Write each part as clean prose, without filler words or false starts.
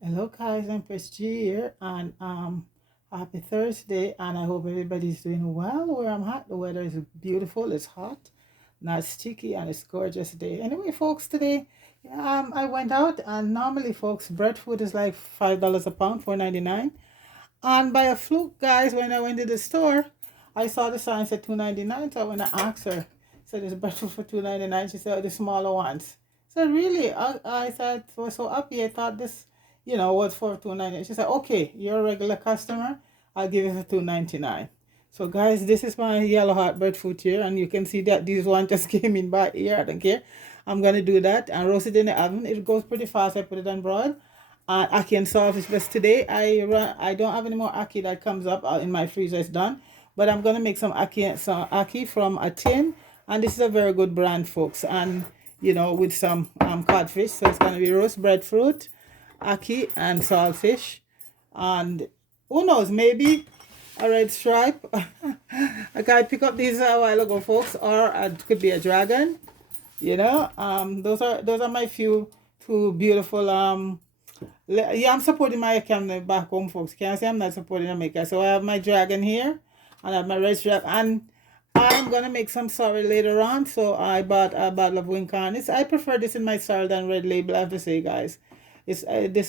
Hello guys, I'm Chris G here and happy Thursday and I hope everybody's doing well where I'm at. The weather is beautiful, it's hot, not sticky and it's gorgeous day. Anyway, folks, today I went out and normally folks breadfruit is like $5 a pound, 4.99. And by a fluke, guys, when I went to the store, I saw the sign said 2.99. So when I asked her, said it's breadfruit for 2.99, she said, oh, the smaller ones. So really, I said, was so happy. I thought this, was for 2.99. She said, okay, you're a regular customer. I'll give you for 2.99. So guys, this is my yellow heart breadfruit here, and you can see that these one just came in by here. I don't care. I'm gonna do that and roast it in the oven. It goes pretty fast. I put it on broad. Ackee and saltfish. But today I don't have any more ackee that comes up in my freezer. It's done. But I'm gonna make some ackee from a tin, and this is a very good brand, folks. And with some codfish. So it's gonna be roast breadfruit, ackee, and saltfish. And who knows, maybe a red stripe. I can pick up these a while ago, folks, or it could be a dragon. Those are my few two beautiful yeah, I'm supporting my camera back home, folks. Can I say I'm not supporting Jamaica? So I have my dragon here, and I have my red strap, and I'm gonna make some sorry later on. So I bought a bottle of wing cornice. I prefer this in my sorrel than red label. I have to say, guys, this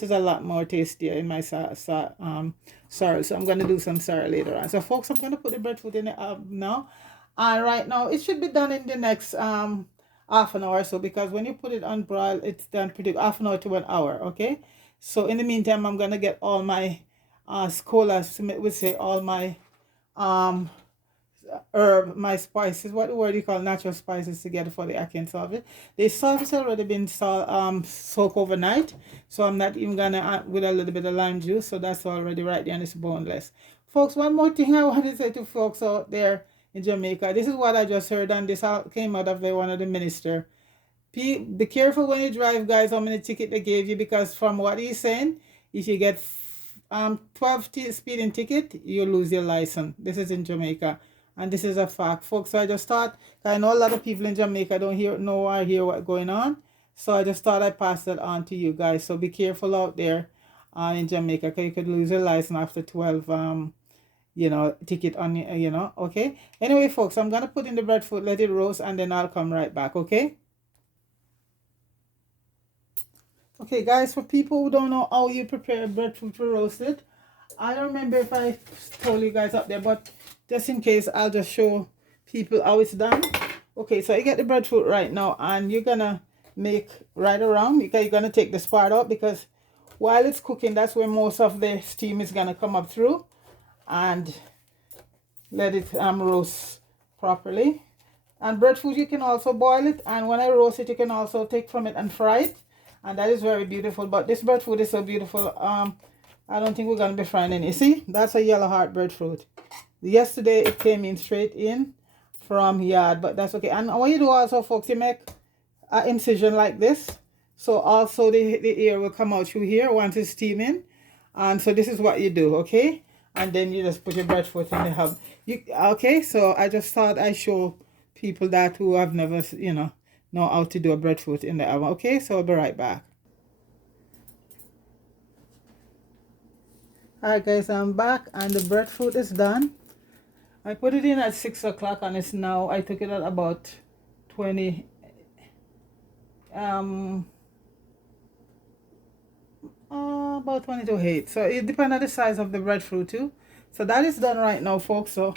is a lot more tastier in my sorrel. So I'm gonna do some sorrel later on. So, folks, I'm gonna put the breadfruit in the oven now, and right now it should be done in the next half an hour or so, because when you put it on broil, it's done pretty half an hour to an hour. Okay. So in the meantime, I'm gonna get all my scholars would say all my um herb, my spices, what the word you call natural spices together for the ackee and salvage. The salvage already been soaked overnight, so I'm not even gonna add with a little bit of lime juice, so that's already right there and it's boneless. Folks, one more thing I want to say to folks out there in Jamaica. This is what I just heard, and this came out of one of the minister. Be careful when you drive, guys, how many ticket they gave you, because from what he's saying, if you get 12 speeding ticket, you lose your license. This is in Jamaica, and this is a fact, folks. So I just thought, I know a lot of people in Jamaica don't know or hear what's going on, so I just thought I'd pass that on to you guys. So be careful out there in Jamaica, because you could lose your license after 12 ticket on okay. Anyway, folks, I'm gonna put in the breadfruit, let it roast, and then I'll come right back, okay. Okay, guys, for people who don't know how you prepare breadfruit for roasted, I don't remember if I told you guys up there, but just in case, I'll just show people how it's done. Okay, so you get the breadfruit right now, and you're gonna make right around, because you're gonna take this part out, because while it's cooking, that's where most of the steam is gonna come up through, and let it roast properly. And breadfruit, you can also boil it, and when I roast it, you can also take from it and fry it, and that is very beautiful. But this breadfruit is so beautiful, I don't think we're gonna be frying any. See, that's a yellow heart breadfruit. Yesterday it came in straight in from yard, but that's okay. And what you do also, folks, you make an incision like this, so also the air will come out through here once it's steaming. And so this is what you do, okay. And then you just put your breadfruit in the hub. Okay, so I just thought I show people that who have never know how to do a breadfruit in the oven. Okay, so I'll be right back. Alright guys, I'm back and the breadfruit is done. I put it in at 6 o'clock, and it's now, I took it at about 20 um about 20 to 8. So it depends on the size of the breadfruit too. So that is done right now, folks. So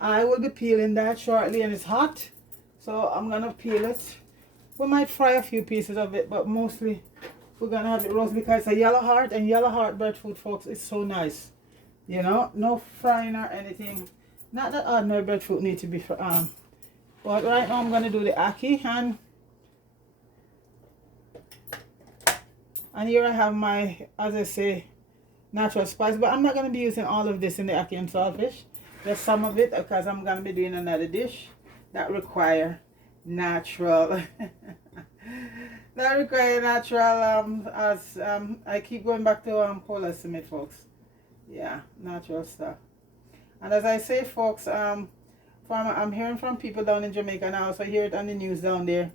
I will be peeling that shortly, and it's hot, so I'm gonna peel it. We might fry a few pieces of it, but mostly we're gonna have it roast, because it's a yellow heart, and yellow heart breadfruit, folks, is so nice. No frying or anything. Not that ordinary breadfruit need to be but right now I'm gonna do the ackee, and here I have my, as I say, natural spice, but I'm not gonna be using all of this in the ackee and saltfish. Just some of it, because I'm gonna be doing another dish that require natural that require natural as I keep going back to Paula Smith, folks. Yeah, natural stuff. And as I say, folks, I'm hearing from people down in Jamaica, and I also hear it on the news down there,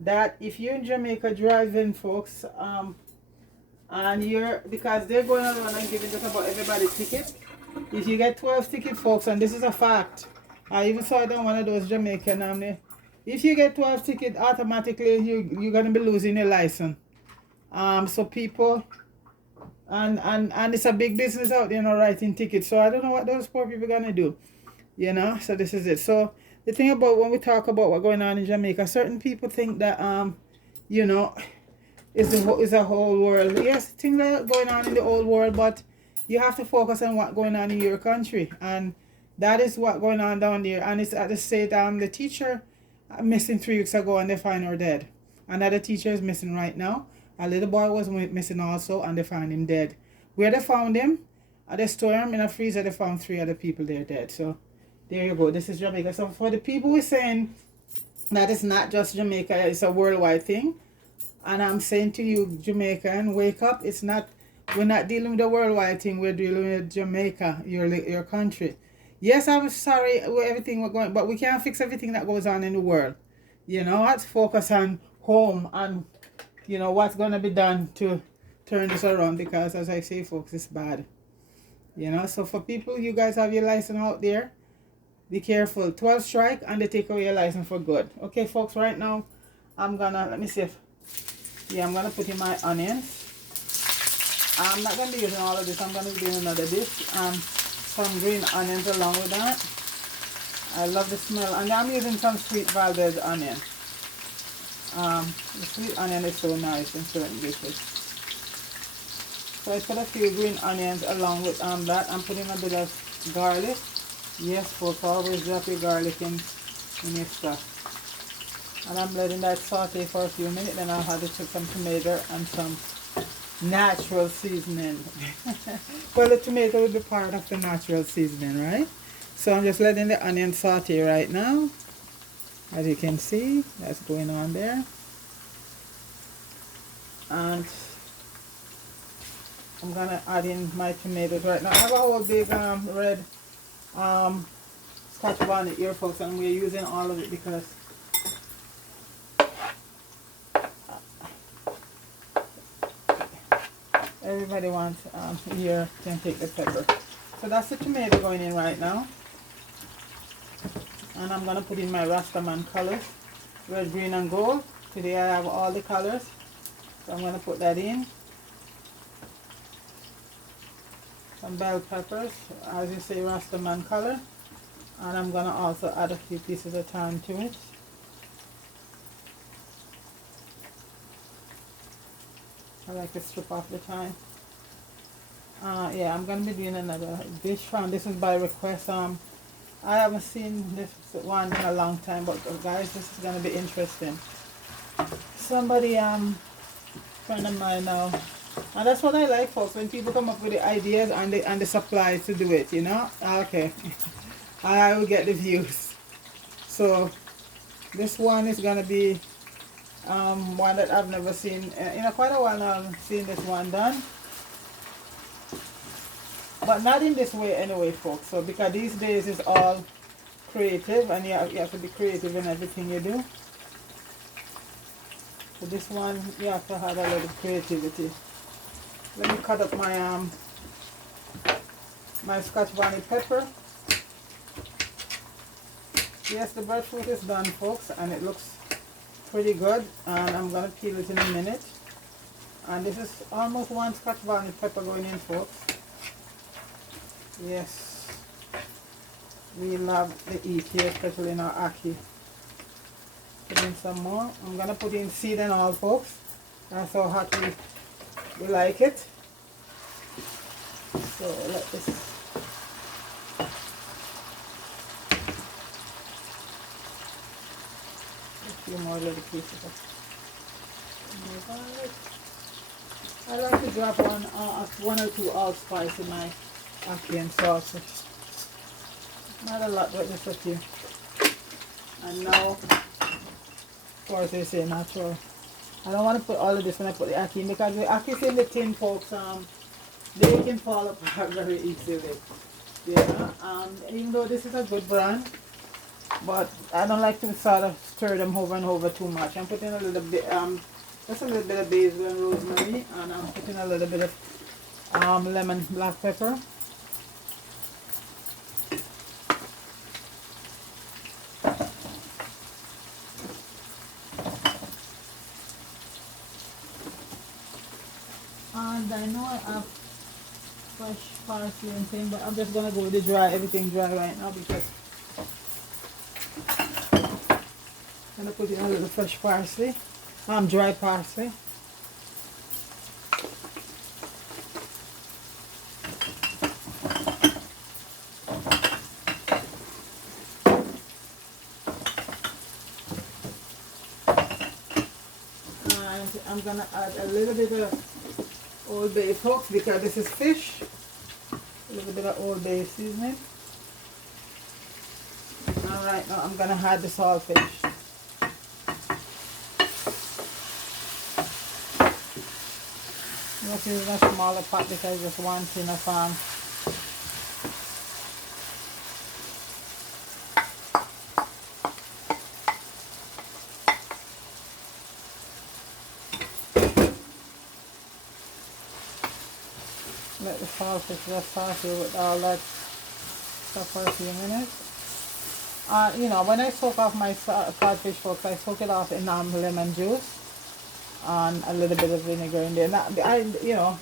that if you're in Jamaica driving, folks, And you're, because they're going around and giving just about everybody tickets. If you get 12 tickets, folks, and this is a fact. I even saw it on one of those Jamaican if you get 12 tickets, automatically you're gonna be losing your license. So people, and it's a big business out there, writing tickets. So I don't know what those poor people gonna do, So this is it. So the thing about when we talk about what's going on in Jamaica, certain people think that you know, is a whole world. Yes, things are going on in the whole world, but you have to focus on what's going on in your country, and that is what's going on down there. And it's at the state. The teacher missing 3 weeks ago, and they find her dead. Another teacher is missing right now. A little boy was missing also, and they found him dead. Where they found him, they store him in a freezer. They found 3 other people there dead. So there you go. This is Jamaica. So for the people who are saying that it's not just Jamaica, it's a worldwide thing. And I'm saying to you, Jamaican, wake up. It's not, we're not dealing with the worldwide thing. We're dealing with Jamaica, your country. Yes, I'm sorry with everything we're going, but we can't fix everything that goes on in the world. Let's focus on home and, what's going to be done to turn this around, because as I say, folks, it's bad. So for people, you guys have your license out there, be careful. 12 strike and they take away your license for good. Okay, folks, right now, I'm going to, let me see if, I'm going to put in my onions. I'm not going to be using all of this. I'm going to be doing another dish and some green onions along with that. I love the smell. And I'm using some sweet Valdez onion. The sweet onion is so nice in certain dishes. So I put a few green onions along with that. I'm putting a bit of garlic. Yes, folks, always drop your garlic in your stuff. And I'm letting that saute for a few minutes. Then I'll have to put some tomato and some natural seasoning. Well, the tomato will be part of the natural seasoning, right? So I'm just letting the onion saute right now. As you can see, that's going on there. And I'm gonna add in my tomatoes right now. I have a whole big red Scotch bonnet here, folks, and we're using all of it because everybody wants here can take the pepper. So that's the tomato going in right now. And I'm going to put in my Rastaman colors, red, green, and gold. Today I have all the colors. So I'm going to put that in. Some bell peppers, as you say, Rastaman color. And I'm going to also add a few pieces of thyme to it. I like to strip off the thyme. Yeah, I'm going to be doing another dish from, this is by request. I haven't seen this one in a long time, but guys, this is going to be interesting. Somebody, friend of mine now, and that's what I like, folks, when people come up with the ideas and the supplies to do it, Okay. I will get the views. So this one is going to be one that I've never seen in quite a while now. I've seen this one done, but not in this way anyway, folks. So because these days is all creative, and you have to be creative in everything you do. So this one you have to have a little creativity. Let me cut up my my Scotch bonnet pepper. Yes, the breadfruit is done, folks, and it looks pretty good, and I'm going to peel it in a minute. And this is almost 1 Scotch bonnet pepper going in, folks. Yes, we love the eat here, especially in our Ackee. Put in some more. I'm going to put in seed and all, folks. That's how hot we like it. So let this. Few more little pieces of garlic. I like to drop one or two allspice in my ackee and sauce. Not a lot, but just a few. And now, of course, they say natural. I don't want to put all of this when I put the ackee in, because the ackee is in the tin, folks. They can fall apart very easily. Yeah. Even though this is a good brand, but I don't like to sort of stir them over and over too much. I'm putting a little bit Just a little bit of basil and rosemary, and I'm putting a little bit of lemon black pepper. And I know I have fresh parsley and thing, but I'm just gonna go with the dry, everything dry right now, because I'm gonna put in a little fresh parsley, dry parsley. And I'm gonna add a little bit of Old Bay folks, because this is fish. A little bit of Old Bay seasoning. And right now I'm gonna add the saltfish. I'm just using a smaller pot because just one tin of let the saltfish just saute with all that stuff for a few minutes. You know, when I soak off my codfish folks, I soak it off in lemon juice and a little bit of vinegar in there. Now, you know,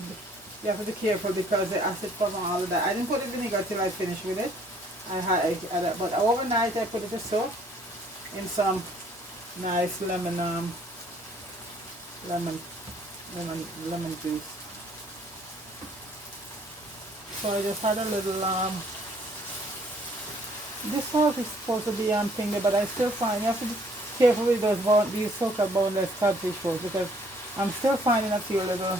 you have to be careful because the acid from all of that. I didn't put the vinegar till I finished with it. But overnight I put it to soak in some nice lemon juice. So I just had a little this salt is supposed to be thingy, but I still find you have to be careful with these so-called boneless codfish rolls, because I'm still finding a few little,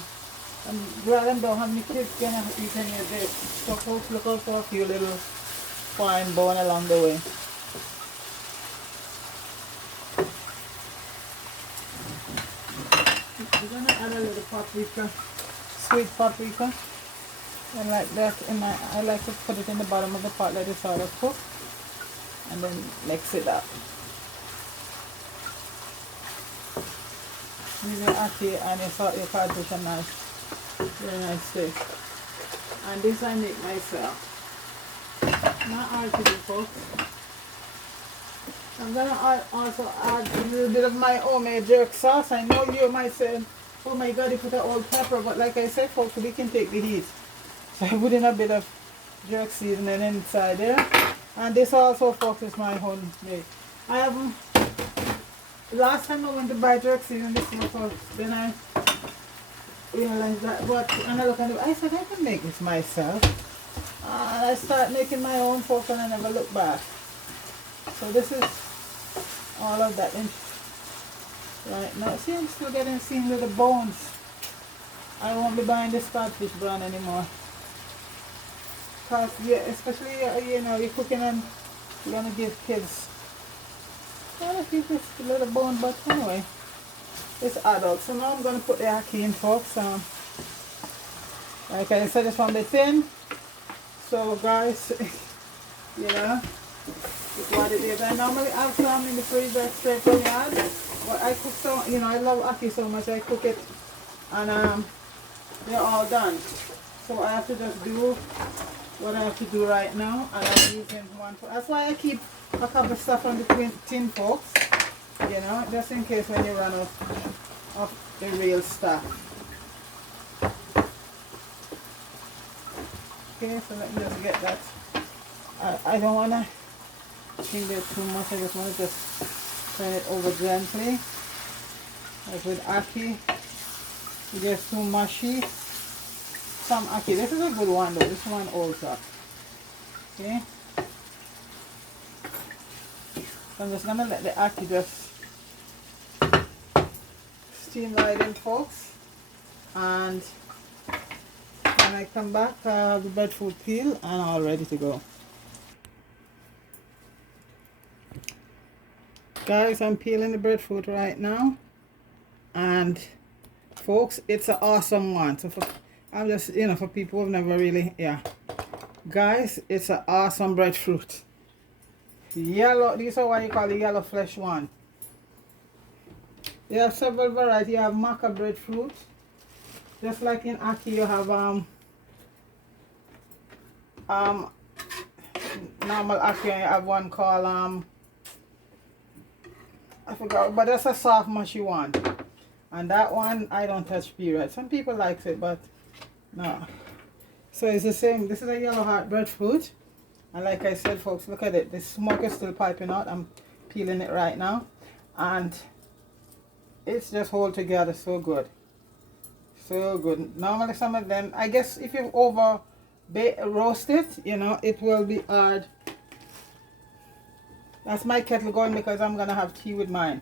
and glad I don't have any kids gonna eat any of this. So folks, look out for a few little fine bone along the way. I'm gonna add a little paprika, sweet paprika, and like that. I like to put it in the bottom of the pot, let it sort of cook, and then mix it up. Use your ackee and your codfish and nice, very nice taste. And this I make myself. Not hard to do, folks. I'm gonna also add a little bit of my homemade jerk sauce. I know you might say, oh my god, you put an old pepper, but like I said, folks, we can take the heat. So I put in a bit of jerk seasoning inside there. And this also, folks, is my homemade. I haven't, last time I went to buy jerk seasoning, this was, folks, then I realized that, but, and I look at it, I said, I can make this myself. And I start making my own, folks, and I never look back. So this is all of that in right now. See, I'm still getting seen with the bones. I won't be buying this codfish brand anymore. Cause yeah, especially you know, you're cooking and you're gonna give kids. Well, if you just a little bone, but anyway, it's adult. So now I'm gonna put the ackee in, folks. Like I said, it's from the tin. So guys, you know, it's what it is. I normally have some in the freezer straight from the yard, but I cook so, you know, I love ackee so much. I cook it, and they're all done. So I have to just do what I have to do right now, and I'm using one. That's why I keep a couple of stuff on the tin, folks. You know, just in case when you run out of the real stuff. Okay, so let me just get that. I don't want to finger it too much. I just want to just turn it over gently. Like with ackee, it gets too mushy. Some ackee. This is a good one though. This one also. Okay. So I'm just gonna let the ackee just steam right in, folks. And when I come back, I have the breadfruit peel and all ready to go. Guys, I'm peeling the breadfruit right now, and folks, it's an awesome one. So I'm just, you know, for people who've never really, yeah, guys, it's an awesome breadfruit. Yellow, these are what you call the yellow flesh one. You have several varieties. You have maca breadfruit. Just like in Ackee, you have um normal Ackee, and you have one called I forgot, but that's a soft mushy one. And that one I don't touch, period. Some people like it, but no. So it's the same. This is a yellow heart breadfruit. And like I said, folks, look at it. The smoke is still piping out. I'm peeling it right now. And it's just hold together so good. So good. Normally some of them, I guess if you over roast it, you know, it will be hard. That's my kettle going because I'm going to have tea with mine.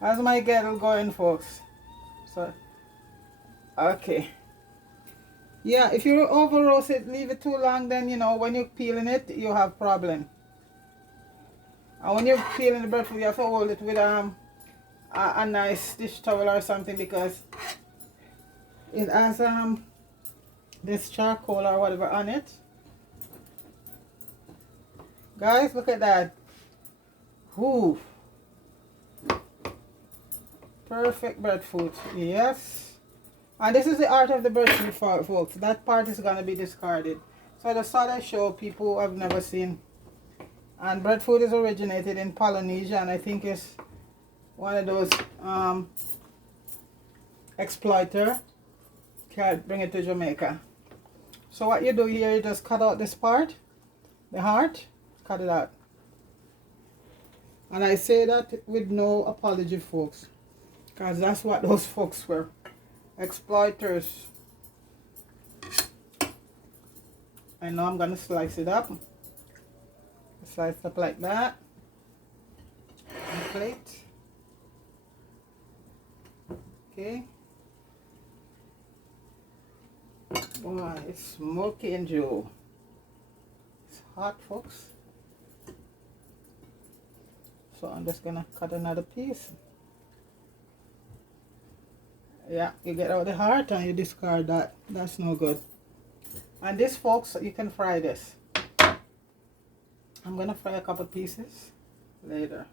That's my kettle going, folks. So, okay. Yeah, if you over roast it, leave it too long, then, you know, when you're peeling it, you have problem. And when you're peeling the breadfruit, you have to hold it with a nice dish towel or something, because it has this charcoal or whatever on it. Guys, look at that. Ooh. Perfect breadfruit. Yes. And this is the art of the breadfruit, folks. That part is going to be discarded. So I just thought I show people who have never seen. And breadfruit is originated in Polynesia, and I think it's one of those exploiter can't bring it to Jamaica. So what you do here, you just cut out this part, the heart, cut it out. And I say that with no apology, folks, because that's what those folks were, exploiters. And now I'm going to slice it up. Slice it up like that. On the plate. Okay. Boy, it's smoky and Joe. It's hot, folks. So I'm just gonna cut another piece. Yeah, you get out the heart and you discard that. That's no good. And this, folks, you can fry this. I'm gonna fry a couple pieces later.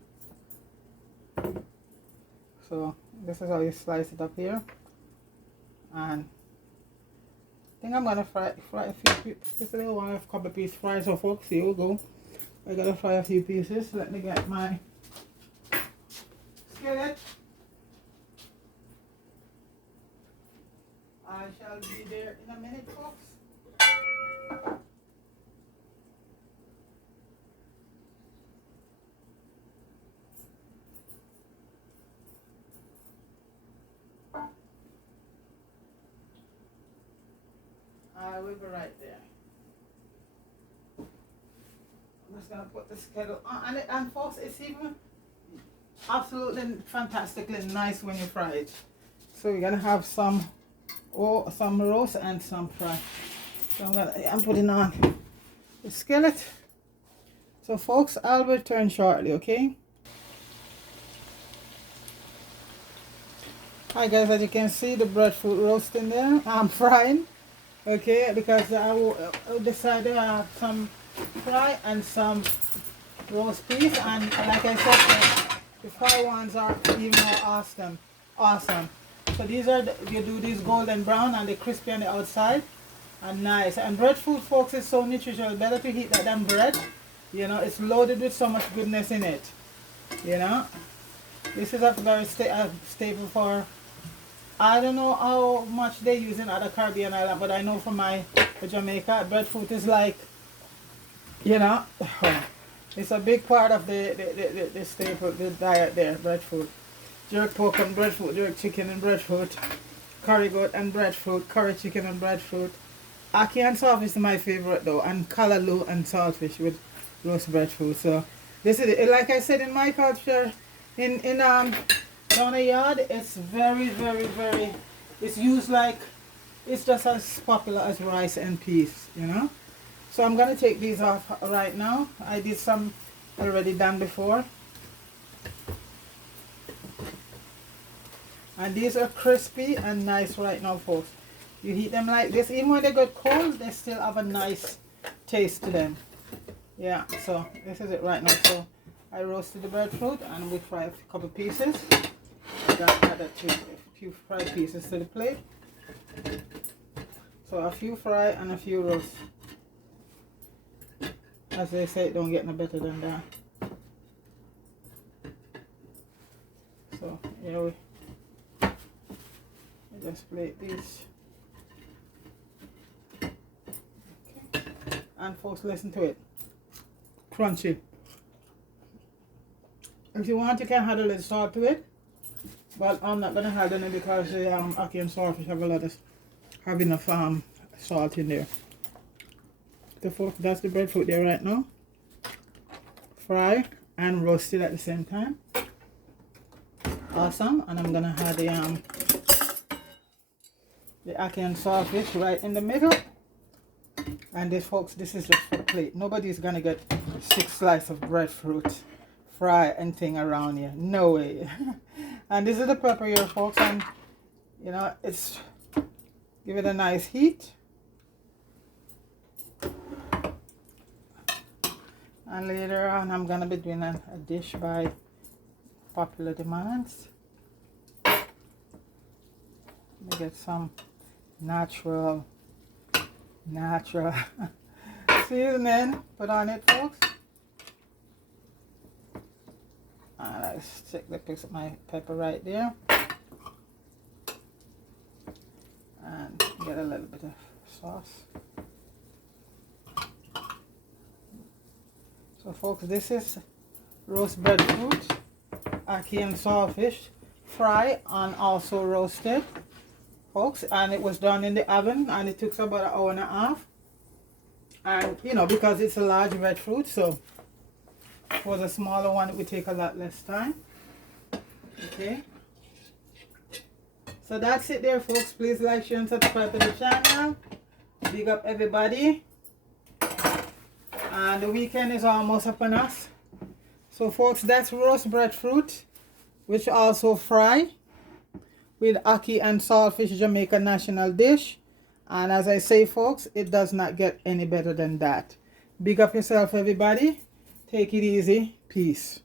So this is how you slice it up here. And I think I'm gonna fry a few pieces. Just a little one, a couple pieces fry. So folks, here we go. I gotta fry a few pieces. Let me get my skillet. I shall be there in a minute, folks. I will be right there. I'm just gonna put this kettle on, and folks, it's even absolutely fantastically nice when you fry it. So we're gonna have some roast and some fry. So I'm putting on the skillet. So folks, I'll return shortly, okay? Hi guys, as you can see, the breadfruit roasting there. I'm frying, okay, because I decided to have some fry and some roast beef, and like I said, the fry ones are even more awesome. So these are you do these golden brown and they're crispy on the outside and nice. And breadfruit, folks, is so nutritional. Better to eat that than bread. You know, it's loaded with so much goodness in it. You know, this is a very staple for. I don't know how much they use in other Caribbean islands, but I know for Jamaica, breadfruit is like, you know, it's a big part of the staple, the diet there, breadfruit. Jerk pork and breadfruit, jerk chicken and breadfruit, curry goat and breadfruit, curry chicken and breadfruit. Ackee and saltfish is my favorite though, and callaloo and saltfish with roast breadfruit. So this is it. Like I said, in my culture, in down the yard, it's very, it's used like, it's just as popular as rice and peas, you know. So I'm gonna take these off right now. I did some already done before. And these are crispy and nice right now, folks. You eat them like this, even when they get cold, they still have a nice taste to them. Yeah, so this is it right now. So I roasted the breadfruit and we fry a couple pieces. I'm gonna add a few fried pieces to the plate. So a few fry and a few roast. As they say, it don't get no better than that. So here we just plate these. Okay. And folks, listen to it. Crunchy. If you want, you can add a little salt to it, but I'm not gonna add any because the ackee and saltfish have enough salt in there. So folks, that's the breadfruit there right now. Fry and roasted at the same time. Awesome. And I'm gonna add the ackee and saltfish right in the middle. And this, folks, this is just for plate. Nobody's gonna get 6 slices of breadfruit fry and thing around here. No way. And this is the pepper here, folks, and you know, it's give it a nice heat. And later on I'm gonna be doing a dish by popular demands. Let me get some natural seasoning put on it, folks. And I stick the piece of my pepper right there. And get a little bit of sauce. So folks, this is roast breadfruit, ackee and saltfish, fry and also roasted, folks. And it was done in the oven and it took about 1 hour and a half. And you know, because it's a large breadfruit, so for the smaller one it would take a lot less time. Okay, so that's it there, folks. Please like, share and subscribe to the channel. Big up everybody. And the weekend is almost upon us. So folks, that's roast breadfruit, which also fry with ackee and saltfish, Jamaica national dish. And as I say, folks, it does not get any better than that. Big up yourself, everybody. Take it easy. Peace.